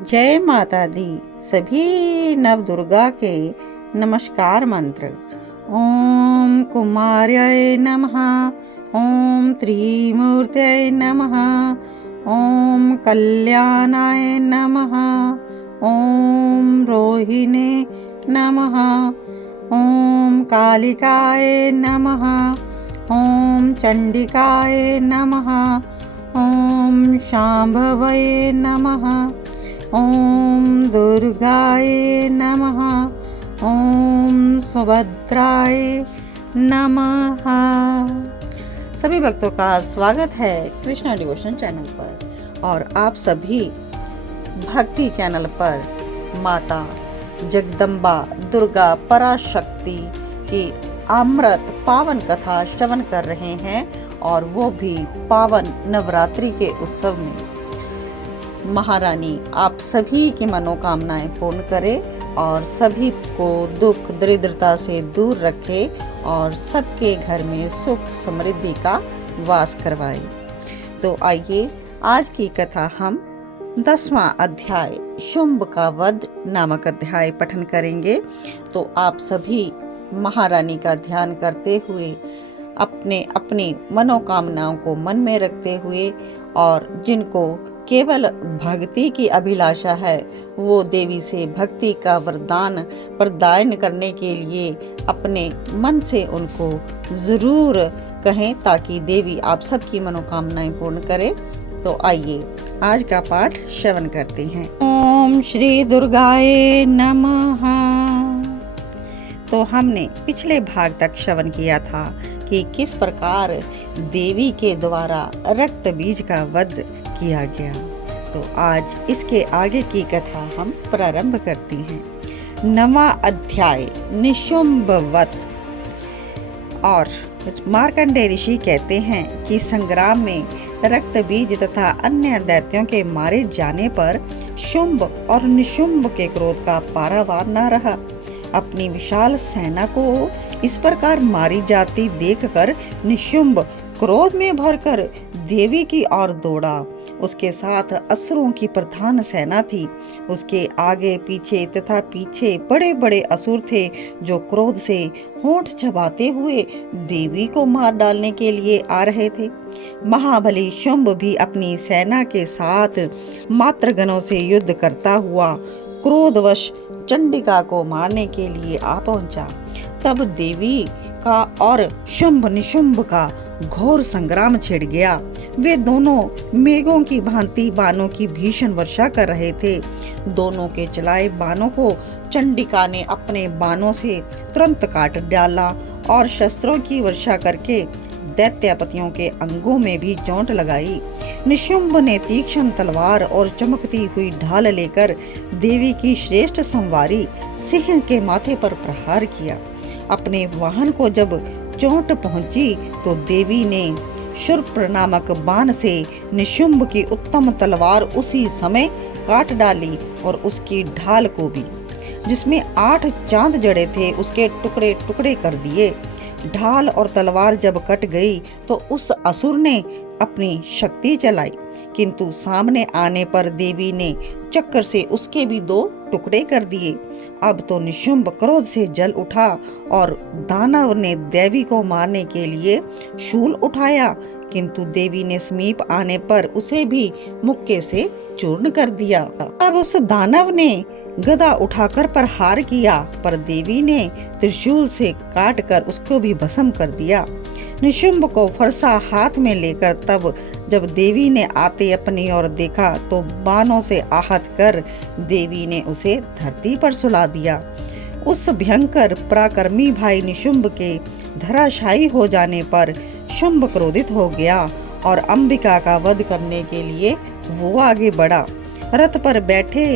जय माता दी। सभी नव दुर्गा के नमस्कार मंत्र। ओम कुमार्याय नमः, ओम त्रिमूर्तये नमः, ओम कल्याणाय नमः, ओम रोहिणे नमः, ओम कालिकाय नमः, ओम चंडिकाय नमः, ओम शांभवे नमः, ओम दुर्गाय नमः, ओम सुभद्राय नमः। सभी भक्तों का स्वागत है कृष्णा डिवोशन चैनल पर। और आप सभी भक्ति चैनल पर माता जगदम्बा दुर्गा पराशक्ति की अमृत पावन कथा श्रवण कर रहे हैं, और वो भी पावन नवरात्रि के उत्सव में। महारानी आप सभी की मनोकामनाएं पूर्ण करे और सभी को दुख दरिद्रता से दूर रखे और सबके घर में सुख समृद्धि का वास करवाए। तो आइए आज की कथा हम 10वां अध्याय शुंभ का वध नामक अध्याय पठन करेंगे। तो आप सभी महारानी का ध्यान करते हुए अपनी मनोकामनाओं को मन में रखते हुए, और जिनको केवल भक्ति की अभिलाषा है वो देवी से भक्ति का वरदान प्रदान करने के लिए अपने मन से उनको ज़रूर कहें, ताकि देवी आप सबकी मनोकामनाएं पूर्ण करे। तो आइए आज का पाठ श्रवण करते हैं। ओम श्री दुर्गाए नमः। तो हमने पिछले भाग तक श्रवण किया था कि किस प्रकार देवी के द्वारा रक्त बीज का वध किया गया। तो आज इसके आगे की कथा हम प्रारंभ करते हैं। 9वां अध्याय निशुंभ वध। और मार्कंडेय ऋषि कहते हैं कि संग्राम में रक्त बीज तथा अन्य दैत्यों के मारे जाने पर शुंभ और निशुंभ के क्रोध का पारावार न रहा। अपनी विशाल सेना को इस प्रकार मारी जाती देखकर निशुंभ क्रोध में भरकर देवी की ओर दौड़ा। उसके साथ असुरों की प्रधान सेना थी। उसके आगे पीछे तथा पीछे बड़े बड़े असुर थे, जो क्रोध से होंठ चबाते हुए देवी को मार डालने के लिए आ रहे थे। महाबली शुंभ भी अपनी सेना के साथ मातृगणों से युद्ध करता हुआ क्रोधवश चंडिका को मारने के लिए आ पहुंचा। तब देवी का और शुंभ निशुंभ का घोर संग्राम छिड़ गया। वे दोनों मेघों की भांति बाणों की भीषण वर्षा कर रहे थे। दोनों के चलाए बाणों को चंडिका ने अपने बाणों से तुरंत काट डाला और शस्त्रों की वर्षा करके दैत्यपतियों के अंगों में भी चोट लगाई। निशुंभ ने तीक्ष्ण तलवार और चमकती हुई ढाल लेकर देवी की श्रेष्ठ संवारी सिंह के माथे पर प्रहार किया। अपने वाहन को जब चोट पहुंची तो देवी ने शूर्प नामक बाण से निशुंभ की उत्तम तलवार उसी समय काट डाली, और उसकी ढाल को भी, जिसमें 8 चांद जड़े थे, उसके टुकड़े टुकड़े कर दिए। ढाल और तलवार जब कट गई तो उस असुर ने अपनी शक्ति चलाई, किंतु सामने आने पर देवी ने चक्कर से उसके भी 2 टुकड़े कर दिए। अब तो निशुंभ क्रोध से जल उठा और दानव ने देवी को मारने के लिए शूल उठाया, किंतु देवी ने समीप आने पर उसे भी मुक्के से चूर्ण कर दिया। अब उस दानव ने गदा उठाकर प्रहार किया, पर देवी ने त्रिशूल से काटकर उसको भी भस्म कर दिया। निशुंभ को फरसा हाथ में लेकर तब जब देवी ने आते अपनी ओर देखा तो बाणों से आहत कर देवी ने उसे धरती पर सुला दिया। उस भयंकर पराक्रमी भाई निशुंभ के धराशायी हो जाने पर शुंभ क्रोधित हो गया और अंबिका का वध करने के लिए वो आगे बढ़ा। रथ पर बैठे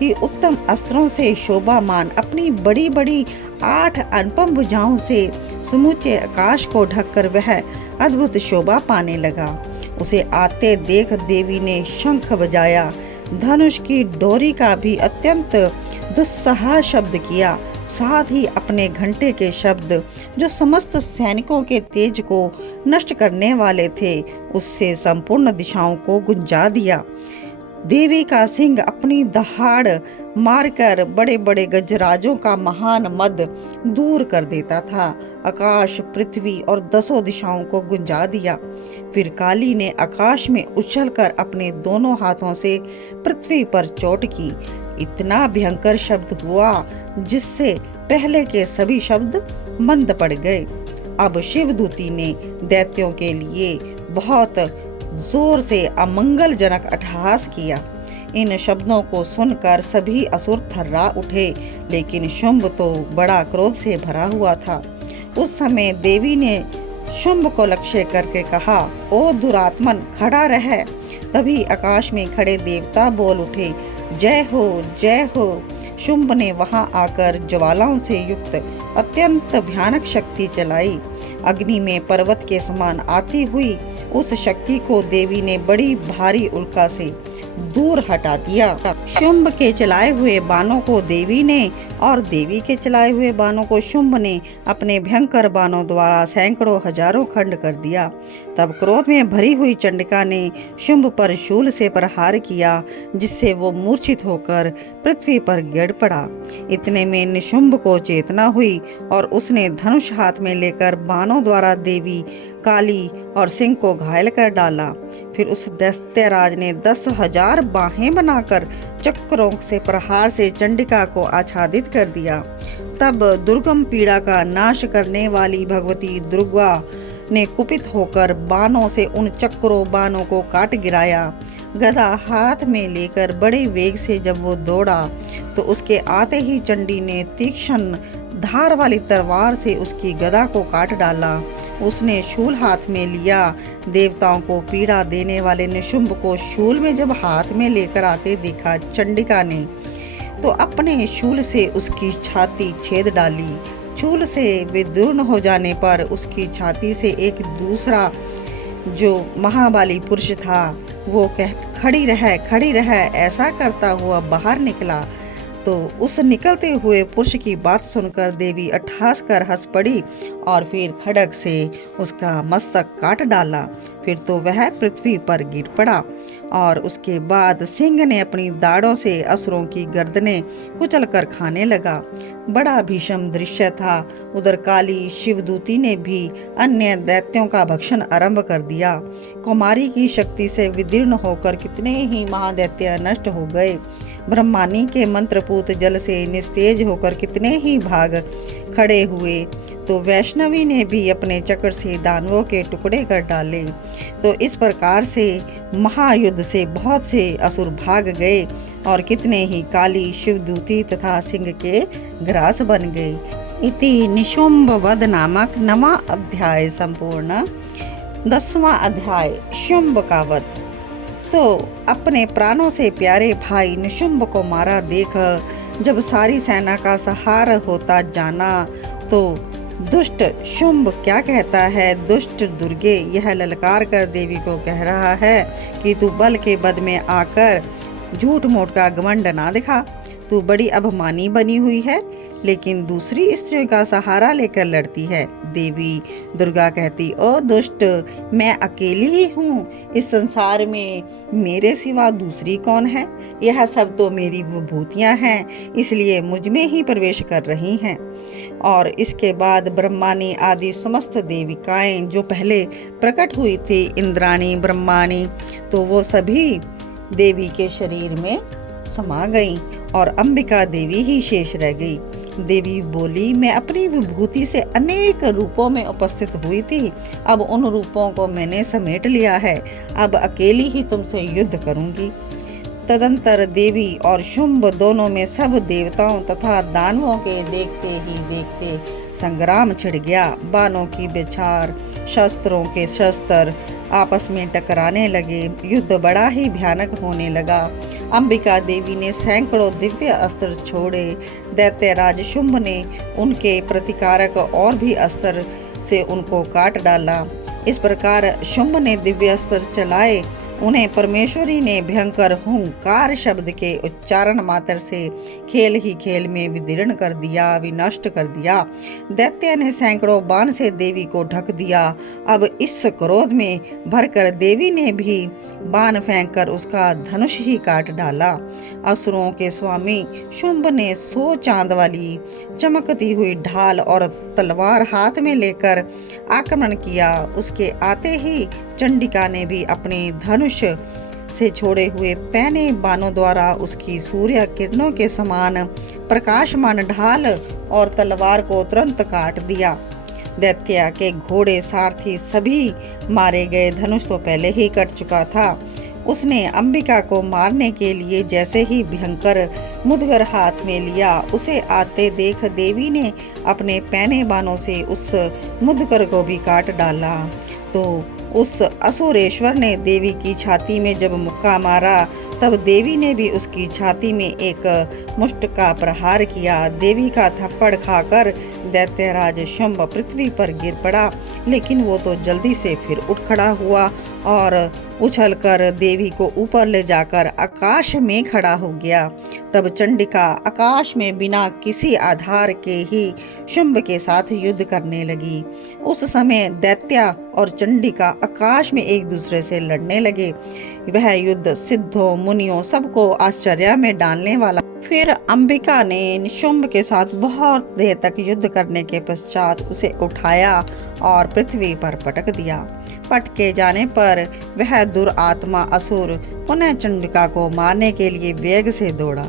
ही उत्तम अस्त्रों से शोभामान अपनी बड़ी बड़ी 8 अनुपम भुजाओं से समूचे आकाश को ढककर वह अद्भुत शोभा पाने लगा। उसे आते देख देवी ने शंख बजाया, धनुष की डोरी का भी अत्यंत दुस्सह शब्द किया। साथ ही अपने घंटे के शब्द, जो समस्त सैनिकों के तेज को नष्ट करने वाले थे, उससे संपूर्ण दिशाओं को गुंजा दिया। देवी का सिंह अपनी दहाड़ मारकर बड़े बड़े गजराजों का महान मद दूर कर देता था। आकाश, पृथ्वी और 10 दिशाओं को गुंजा दिया। फिर काली ने आकाश में उछलकर अपने दोनों हाथों से पृथ्वी पर चोट की। इतना भयंकर शब्द हुआ जिससे पहले के सभी शब्द मंद पड़ गए। अब शिवदूती ने दैत्यों के लिए बहुत जोर से अमंगलजनक अट्टहास किया। इन शब्दों को सुनकर सभी असुर थर्रा उठे, लेकिन शुंभ तो बड़ा क्रोध से भरा हुआ था। उस समय देवी ने शुंभ को लक्ष्य करके कहा, ओ दुरात्मन, खड़ा रह। तभी आकाश में खड़े देवता बोल उठे, जय हो, जय हो। शुंभ ने वहां आकर ज्वालाओं से युक्त अत्यंत भयानक शक्ति चलाई। अग्नि में पर्वत के समान आती हुई उस शक्ति को देवी ने बड़ी भारी उल्का से दूर हटा दिया। शुंभ के चलाए हुए बाणों को देवी ने और देवी के चलाए हुए बाणों को शुंभ ने अपने भयंकर बाणों द्वारा सैकड़ों हजारों खंड कर दिया। तब क्रोध में भरी हुई चंडिका ने शुंभ पर शूल से प्रहार किया, जिससे वो मूर्छित होकर पृथ्वी पर गिर पड़ा। इतने में निशुंभ को चेतना हुई और उसने धनुष हाथ में लेकर बाणों द्वारा देवी, काली और सिंह को घायल कर डाला। फिर उस दैत्यराज ने 10,000 बाहें बनाकर चक्रों से प्रहार से चंडिका को आच्छादित कर दिया। तब दुर्गम पीड़ा का नाश करने वाली भगवती दुर्गा ने कुपित होकर बाणों से उन चक्रों बाणों को काट गिराया। गदा हाथ में लेकर बड़े वेग से जब वो दौड़ा तो उसके आते ही चंडी ने तीक्ष्ण धार वाली तलवार से उसकी गदा को काट डाला। उसने शूल हाथ में लिया। देवताओं को पीड़ा देने वाले निशुंभ को शूल में जब हाथ में लेकर आते देखा चंडिका ने, तो अपने शूल से उसकी छाती छेद डाली। शूल से विदीर्ण हो जाने पर उसकी छाती से एक दूसरा जो महाबली पुरुष था वो खड़ी रह ऐसा करता हुआ बाहर निकला। तो उस निकलते हुए पुरुष की बात सुनकर देवी अट्टहास कर हंस पड़ी और फिर खड्ग से उसका मस्तक काट डाला। फिर तो वह पृथ्वी पर गिर पड़ा और उसके बाद सिंह ने अपनी दाढ़ों से असुरों की गर्दनें कुचल कर खाने लगा। बड़ा भीषण दृश्य था। उधर काली शिवदूती ने भी अन्य दैत्यों का भक्षण आरंभ कर दिया। कुमारी की शक्ति से विदीर्ण होकर कितने ही महादैत्य नष्ट हो गए। ब्रह्मानी के मंत्रपूत जल से निस्तेज होकर कितने ही भाग खड़े हुए। तो वैष्णवी ने भी अपने चक्र से दानवों के टुकड़े कर डाले। तो इस प्रकार से महायुद्ध से बहुत से असुर भाग गए और कितने ही काली शिवदूती तथा सिंह के ग्रास बन गए। इति निशुंभ वध नामक 9वां अध्याय संपूर्ण। 10वां अध्याय शुंभ का वध। तो अपने प्राणों से प्यारे भाई निशुंभ को मारा देख जब सारी सेना का सहार होता जाना तो दुष्ट शुंभ क्या कहता है, दुष्ट दुर्गे यह ललकार कर देवी को कह रहा है कि तू बल के बद में आकर झूठ मूठ का घमंड ना दिखा। तू बड़ी अभिमानी बनी हुई है, लेकिन दूसरी स्त्रियों का सहारा लेकर लड़ती है। देवी दुर्गा कहती, ओ दुष्ट, मैं अकेली ही हूँ, इस संसार में मेरे सिवा दूसरी कौन है? यह सब तो मेरी विभूतियाँ हैं, इसलिए मुझ में ही प्रवेश कर रही हैं। और इसके बाद ब्रह्मानी आदि समस्त देविकाएं जो पहले प्रकट हुई थी, इंद्राणी, ब्रह्माणी, तो वो सभी देवी के शरीर में समा गई और अंबिका देवी ही शेष रह गई। देवी बोली, मैं अपनी विभूति से अनेक रूपों में उपस्थित हुई थी, अब उन रूपों को मैंने समेट लिया है, अब अकेली ही तुमसे युद्ध करूंगी। तदंतर देवी और शुंभ दोनों में सब देवताओं तथा दानवों के देखते ही देखते संग्राम छिड़ गया। बाणों की बौछार, शस्त्रों के शस्त्र आपस में टकराने लगे। युद्ध बड़ा ही भयानक होने लगा। अंबिका देवी ने सैकड़ों दिव्य अस्त्र छोड़े। दैत्यराज शुंभ ने उनके प्रतिकारक और भी अस्त्र से उनको काट डाला। इस प्रकार शुंभ ने दिव्य अस्त्र चलाए उन्हें परमेश्वरी ने भयंकर हुंकार शब्द के उच्चारण मात्र से खेल ही खेल में विदीर्ण कर दिया, विनष्ट कर दिया। दैत्य ने सैकड़ों बाण से देवी को ढक दिया। अब इस क्रोध में भरकर देवी ने भी बाण फेंककर उसका धनुष ही काट डाला। असुरों के स्वामी शुंभ ने 100 चांद वाली चमकती हुई ढाल और तलवार हाथ में लेकर आक्रमण किया। उसके आते ही चंडिका ने भी अपने धनुष से छोड़े हुए पैने बाणों द्वारा उसकी सूर्य किरणों के समान प्रकाशमान ढाल और तलवार को तुरंत काट दिया। दैत्य के घोड़े सारथी सभी मारे गए। धनुष तो पहले ही कट चुका था। उसने अंबिका को मारने के लिए जैसे ही भयंकर मुदगर हाथ में लिया, उसे आते देख देवी ने अपने पैने बाणों से उस मुदगर को भी काट डाला। तो उस असुरेश्वर ने देवी की छाती में जब मुक्का मारा, तब देवी ने भी उसकी छाती में एक मुष्ट का प्रहार किया। देवी का थप्पड़ खाकर दैत्यराज शुंभ पृथ्वी पर गिर पड़ा, लेकिन वो तो जल्दी से फिर उठ खड़ा हुआ और उछलकर देवी को ऊपर ले जाकर आकाश में खड़ा हो गया। तब चंडिका आकाश में बिना किसी आधार के ही शुंभ के साथ युद्ध करने लगी। उस समय दैत्य और चंडिका आकाश में एक दूसरे से लड़ने लगे। वह युद्ध सिद्धों मुनियों सबको आश्चर्य में डालने वाला। फिर अंबिका ने शुंभ के साथ बहुत देर तक युद्ध करने के पश्चात उसे उठाया और पृथ्वी पर पटक दिया। पटके जाने पर वह दुरात्मा असुर पुनः चंडिका को मारने के लिए वेग से दौड़ा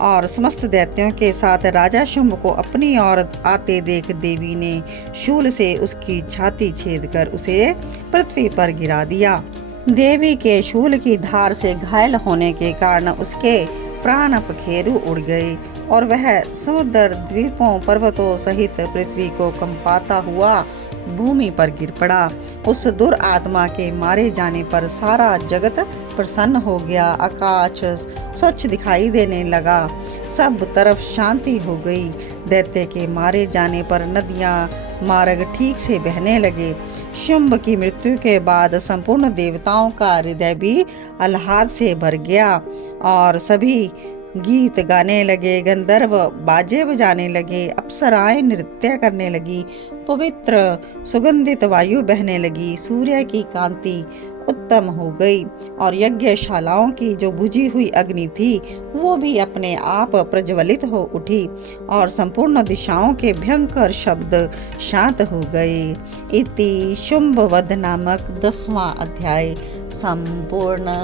और समस्त दैत्यों के साथ राजा शुंभ को अपनी ओर आते देख देवी ने शूल से उसकी छाती छेदकर उसे पृथ्वी पर गिरा दिया। देवी के शूल की धार से घायल होने के कारण उसके प्राण पखेरु उड़ गए और वह समुद्र द्वीपों पर्वतों सहित पृथ्वी को कंपाता हुआ भूमि पर गिर पड़ा। उस दुरात्मा के मारे जाने पर सारा जगत प्रसन्न हो गया। आकाश स्वच्छ दिखाई देने लगा। सब तरफ शांति हो गई। दैत्य के मारे जाने पर नदियां मार्ग ठीक से बहने लगे। शुंभ की मृत्यु के बाद संपूर्ण देवताओं का हृदय भी आह्लाद से भर गया और सभी गीत गाने लगे, गंधर्व बाजे बजाने लगे, अप्सराएं नृत्य करने लगी, पवित्र सुगंधित वायु बहने लगी, सूर्य की कांति उत्तम हो गई और यज्ञशालाओं की जो बुझी हुई अग्नि थी वो भी अपने आप प्रज्वलित हो उठी और संपूर्ण दिशाओं के भयंकर शब्द शांत हो गए। इति शुंभवध नामक 10वां अध्याय संपूर्ण।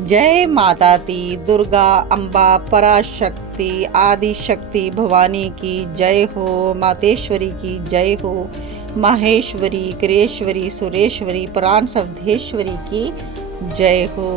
जय माता दी दुर्गा अम्बा पराशक्ति आदि शक्ति भवानी की जय हो। मातेश्वरी की जय हो। माहेश्वरी, क्रेश्वरी, सुरेश्वरी, प्राण शब्देश्वरी की जय हो।